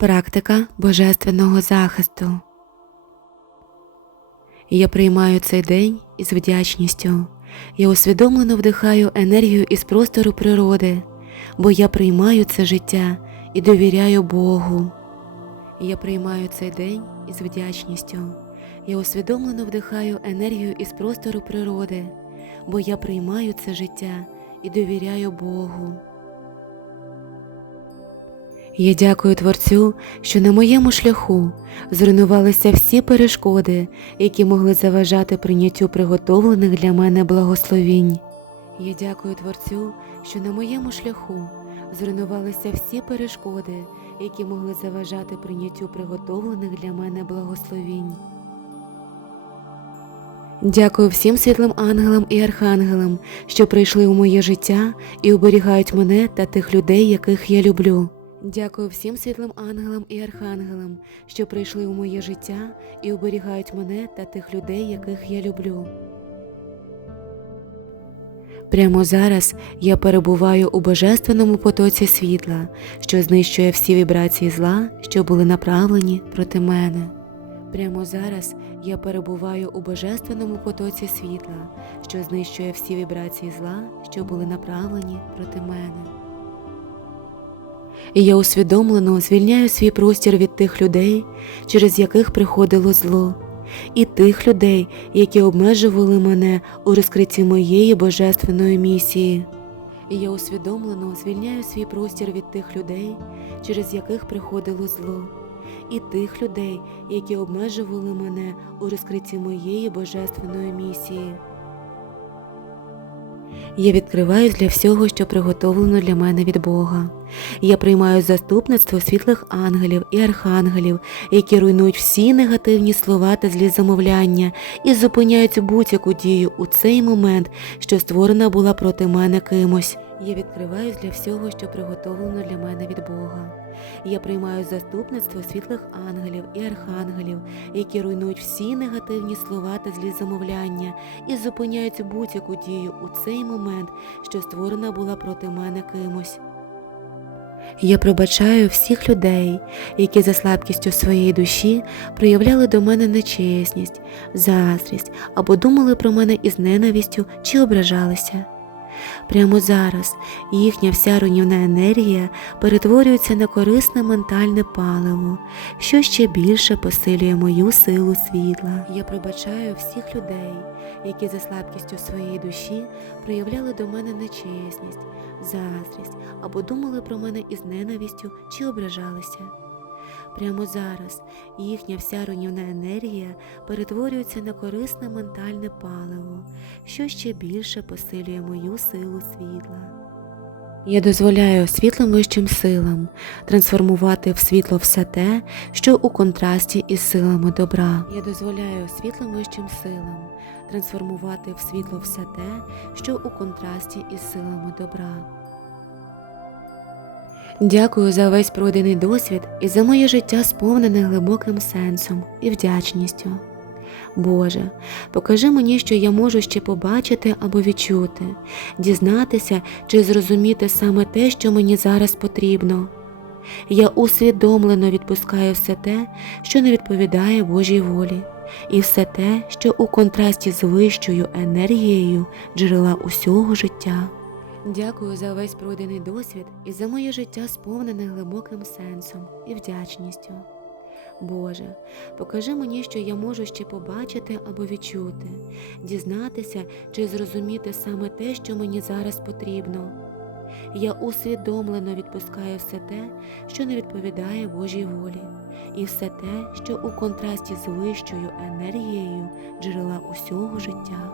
Практика божественного захисту. Я приймаю цей день із вдячністю. Я усвідомлено вдихаю енергію із простору природи, бо я приймаю це життя і довіряю Богу. Я приймаю цей день із вдячністю. Я усвідомлено вдихаю енергію із простору природи, бо я приймаю це життя і довіряю Богу. Я дякую Творцю, що на моєму шляху зруйнувалися всі перешкоди, які могли заважати прийняттю приготовлених для мене благословінь. Я дякую Творцю, що на моєму шляху зруйнувалися всі перешкоди, які могли заважати прийняттю приготовлених для мене благословінь. Дякую всім світлим ангелам і архангелам, що прийшли у моє життя і оберігають мене та тих людей, яких я люблю. Дякую всім світлим ангелам і архангелам, що прийшли у моє життя і оберігають мене та тих людей, яких я люблю. Прямо зараз я перебуваю у божественному потоці світла, що знищує всі вібрації зла, що були направлені проти мене. Прямо зараз я перебуваю у божественному потоці світла, що знищує всі вібрації зла, що були направлені проти мене. І я усвідомлено звільняю свій простір від тих людей, через яких приходило зло, і тих людей, які обмежували мене у розкритті моєї божественної місії. І я усвідомлено звільняю свій простір від тих людей, через яких приходило зло, і тих людей, які обмежували мене у розкритті моєї божественної місії. Я відкриваюсь для всього, що приготовлено для мене від Бога. Я приймаю заступництво світлих ангелів і архангелів, які руйнують всі негативні слова та злі замовляння і зупиняють будь-яку дію у цей момент, що створена була проти мене кимось. Я відкриваюсь для всього, що приготовлено для мене від Бога. Я приймаю заступництво світлих ангелів і архангелів, які руйнують всі негативні слова та злі замовляння і зупиняють будь-яку дію у цей момент, що створена була проти мене кимось. Я пробачаю всіх людей, які за слабкістю своєї душі проявляли до мене нечесність, заздрість або думали про мене із ненавистю чи ображалися. Прямо зараз їхня вся руйнівна енергія перетворюється на корисне ментальне паливо, що ще більше посилює мою силу світла. Я пробачаю всіх людей, які за слабкістю своєї душі проявляли до мене нечесність, заздрість або думали про мене із ненавистю чи ображалися. Прямо зараз їхня вся руйнівна енергія перетворюється на корисне ментальне паливо, що ще більше посилює мою силу світла. Я дозволяю світлим вищим силам трансформувати в світло все те, що у контрасті із силами добра. Я дозволяю світлим вищим силам трансформувати в світло все те, що у контрасті із силами добра. Дякую за весь пройдений досвід і за моє життя сповнене глибоким сенсом і вдячністю. Боже, покажи мені, що я можу ще побачити або відчути, дізнатися чи зрозуміти саме те, що мені зараз потрібно. Я усвідомлено відпускаю все те, що не відповідає Божій волі, і все те, що у контрасті з вищою енергією джерела усього життя. Дякую за весь пройдений досвід і за моє життя сповнене глибоким сенсом і вдячністю. Боже, покажи мені, що я можу ще побачити або відчути, дізнатися чи зрозуміти саме те, що мені зараз потрібно. Я усвідомлено відпускаю все те, що не відповідає Божій волі, і все те, що у контрасті з вищою енергією джерела усього життя.